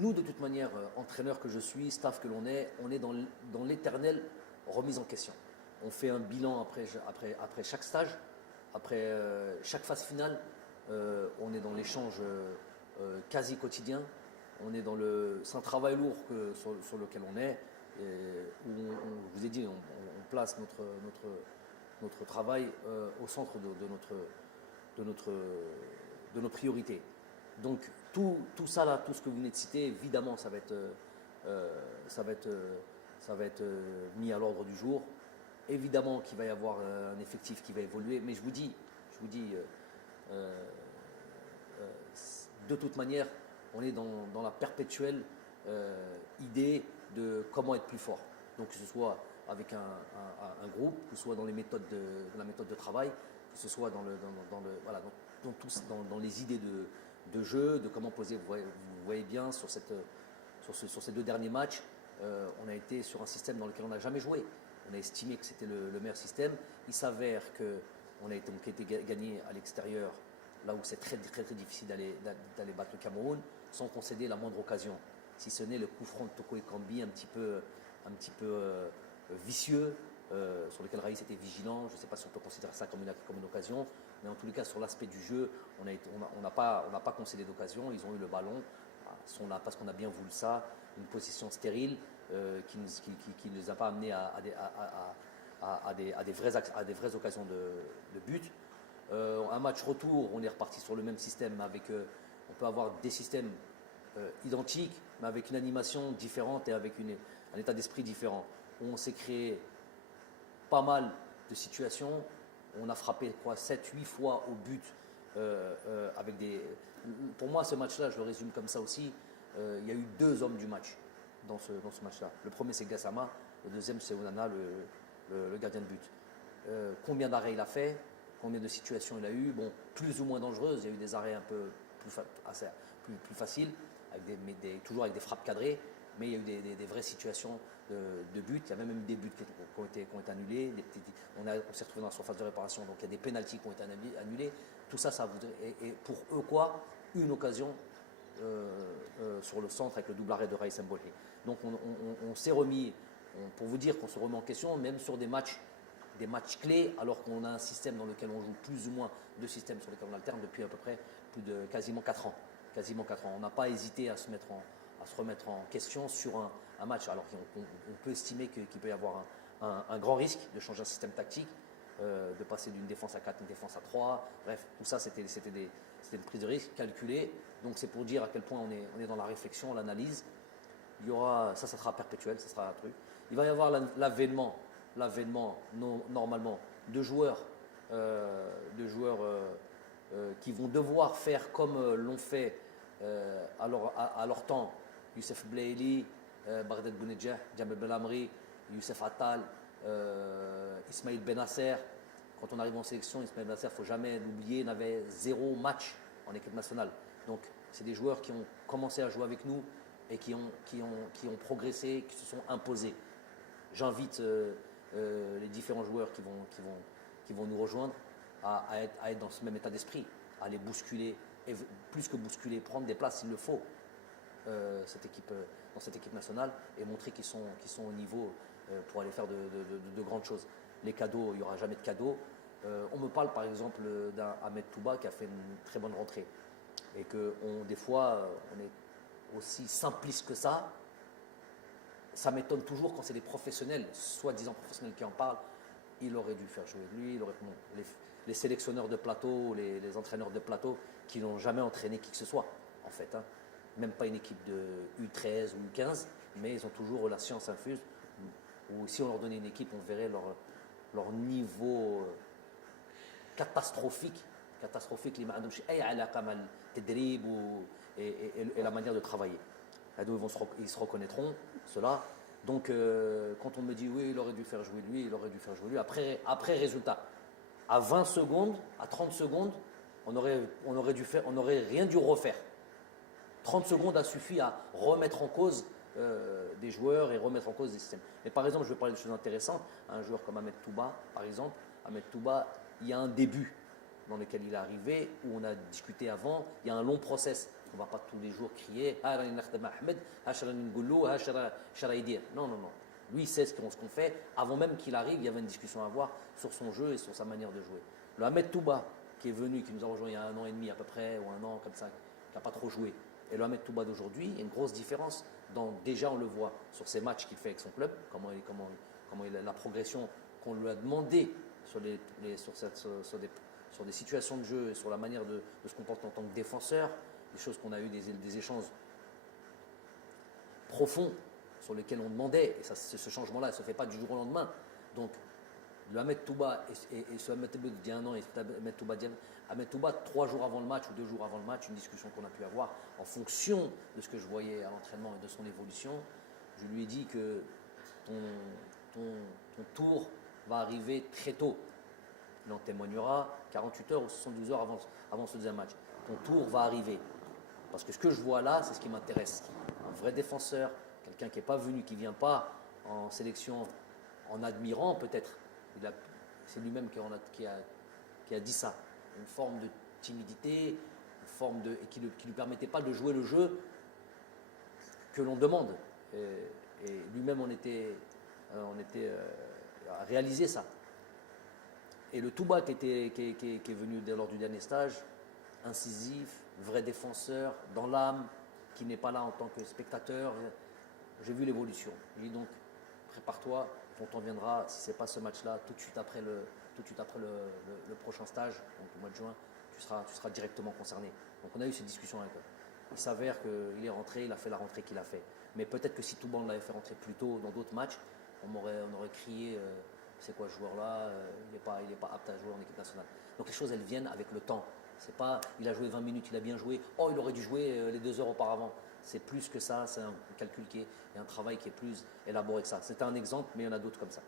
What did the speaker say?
nous, de toute manière, entraîneur que je suis, staff que l'on est, on est dans l'éternelle remise en question. On fait un bilan après chaque stage, après chaque phase finale. On est dans l'échange quasi quotidien. C'est un travail lourd sur lequel on est. Où je vous ai dit, on place notre travail au centre de nos priorités. Donc tout ça là, tout ce que vous venez de citer, évidemment, ça va être mis à l'ordre du jour. Évidemment qu'il va y avoir un effectif qui va évoluer, mais je vous dis, de toute manière, on est dans la perpétuelle idée de comment être plus fort. Donc que ce soit avec un groupe, que ce soit dans la méthode de travail, que ce soit dans les idées de jeu, de comment poser. Vous voyez bien sur ces 2 derniers matchs, on a été sur un système dans lequel on n'a jamais joué. On a estimé que c'était le meilleur système. Il s'avère qu'on a été gagné à l'extérieur, là où c'est très, très, très difficile d'aller battre le Cameroun, sans concéder la moindre occasion. Si ce n'est le coup franc de Toko Ekambi un petit peu vicieux, sur lequel Raïs était vigilant. Je ne sais pas si on peut considérer ça comme une occasion, mais en tous les cas, sur l'aspect du jeu, on n'a pas concédé d'occasion. Ils ont eu le ballon, parce qu'on a bien voulu ça, une position stérile qui ne les a pas amenés à des vraies occasions de but. Un match retour, on est reparti sur le même système, on peut avoir des systèmes identiques, mais avec une animation différente et avec un état d'esprit différent. On s'est créé pas mal de situations. On a frappé 7-8 fois au but Pour moi, ce match-là, je le résume comme ça aussi. Il y a eu 2 hommes du match dans ce match-là. Le premier, c'est Gassama. Le deuxième, c'est Onana, le gardien de but. Combien d'arrêts il a fait? Combien de situations il a eu? Bon, plus ou moins dangereuses. Il y a eu des arrêts un peu plus faciles, toujours avec des frappes cadrées. Mais il y a eu des vraies situations de but. Il y a même eu des buts qui ont été annulés. On s'est retrouvé dans la surface de réparation. Donc il y a des pénaltys qui ont été annulés. Tout ça, et pour eux quoi? Une occasion sur le centre avec le double arrêt de Raïs Mbolé. Donc on s'est remis, pour vous dire qu'on se remet en question, même sur des matchs clés, alors qu'on a un système dans lequel on joue plus ou moins 2 systèmes sur lesquels on alterne depuis à peu près quasiment 4 ans. On n'a pas hésité à se remettre en question sur un match, alors qu'on peut estimer qu'il peut y avoir un grand risque de changer un système tactique, de passer d'une défense à 4 à une défense à 3. Bref, tout ça, c'était une prise de risque calculée. Donc c'est pour dire à quel point on est dans la réflexion, l'analyse. Il y aura, ça sera perpétuel, ça sera un truc. Il va y avoir l'avènement normalement de joueurs qui vont devoir faire comme l'ont fait à leur temps. Youssef Blaili, Baghdad Bounedjah, Djamel Belamri, Youssef Attal, Ismail Benasser. Quand on arrive en sélection, Ismail Benasser, il ne faut jamais l'oublier, n'avait 0 match en équipe nationale. Donc c'est des joueurs qui ont commencé à jouer avec nous et qui ont progressé, qui se sont imposés. J'invite les différents joueurs qui vont nous rejoindre à être dans ce même état d'esprit, à les bousculer, et plus que bousculer, prendre des places s'il le faut dans cette équipe nationale et montrer qu'ils sont au niveau pour aller faire de grandes choses. Les cadeaux, il n'y aura jamais de cadeaux. On me parle par exemple d'un Ahmed Touba qui a fait une très bonne rentrée et que des fois on est aussi simpliste que ça. Ça m'étonne toujours quand c'est des professionnels, soi-disant professionnels qui en parlent. Il aurait dû faire jouer lui, les sélectionneurs de plateau, les entraîneurs de plateau qui n'ont jamais entraîné qui que ce soit, en fait. Même pas une équipe de U13 ou U15, mais ils ont toujours la science infuse. Ou si on leur donnait une équipe, on verrait leur niveau catastrophique, et la manière de travailler. Ils se reconnaîtront, cela. Donc, quand on me dit oui, il aurait dû faire jouer lui, après résultat, à 20 secondes, à 30 secondes, on n'aurait rien dû refaire. 30 secondes a suffi à remettre en cause des joueurs et remettre en cause des systèmes. Mais par exemple, je vais parler de choses intéressantes. Un joueur comme Ahmed Touba, par exemple. Ahmed Touba, il y a un début dans lequel il est arrivé, où on a discuté avant. Il y a un long process On ne va pas tous les jours crier « Ah, rani nakhdem Ahmed, ah, rani nqoulou, ah, shara yidir ». Non, non, non. Lui, il sait ce qu'on fait. Avant même qu'il arrive, il y avait une discussion à avoir sur son jeu et sur sa manière de jouer. Le Ahmed Touba, qui est venu, qui nous a rejoint il y a 1 an et demi à peu près, ou 1 an comme ça, qui n'a pas trop joué, et le Ahmed Touba d'aujourd'hui, il y a une grosse différence. Déjà, on le voit sur ses matchs qu'il fait avec son club, comment il a la progression qu'on lui a demandé sur des situations de jeu, sur la manière de se comporter en tant que défenseur, des choses qu'on a eu des échanges profonds sur lesquels on demandait, et ce changement-là ne se fait pas du jour au lendemain. Donc, le Ahmed Touba et ce Ahmed Touba d'il y a 1 an et Ahmed Touba 3 jours avant le match ou 2 jours avant le match, une discussion qu'on a pu avoir en fonction de ce que je voyais à l'entraînement et de son évolution, je lui ai dit que ton tour va arriver très tôt. Il en témoignera 48 heures ou 72 heures avant ce deuxième match. Ton tour va arriver. Parce que ce que je vois là, c'est ce qui m'intéresse. Un vrai défenseur, quelqu'un qui n'est pas venu, qui ne vient pas en sélection en admirant peut-être. C'est lui-même qui a dit ça. Une forme de timidité, qui ne lui permettait pas de jouer le jeu que l'on demande. Et lui-même, on était à réaliser ça. Et le Touba qui est venu lors du dernier stage, incisif, vrai défenseur, dans l'âme, qui n'est pas là en tant que spectateur, j'ai vu l'évolution. Je lui ai dit donc, prépare-toi, ton temps viendra, si ce n'est pas ce match-là, tout de suite après le prochain stage, donc au mois de juin, tu seras directement concerné. Donc on a eu cette discussion avec eux. Il s'avère qu'il est rentré, il a fait la rentrée qu'il a fait. Mais peut-être que si Touba on l'avait fait rentrer plus tôt dans d'autres matchs, on aurait crié c'est quoi ce joueur-là, il n'est pas apte à jouer en équipe nationale. Donc les choses, elles viennent avec le temps. C'est pas, il a joué 20 minutes, il a bien joué, oh il aurait dû jouer les 2 heures auparavant. C'est plus que ça, c'est un calcul et un travail qui est plus élaboré que ça. C'était un exemple, mais il y en a d'autres comme ça.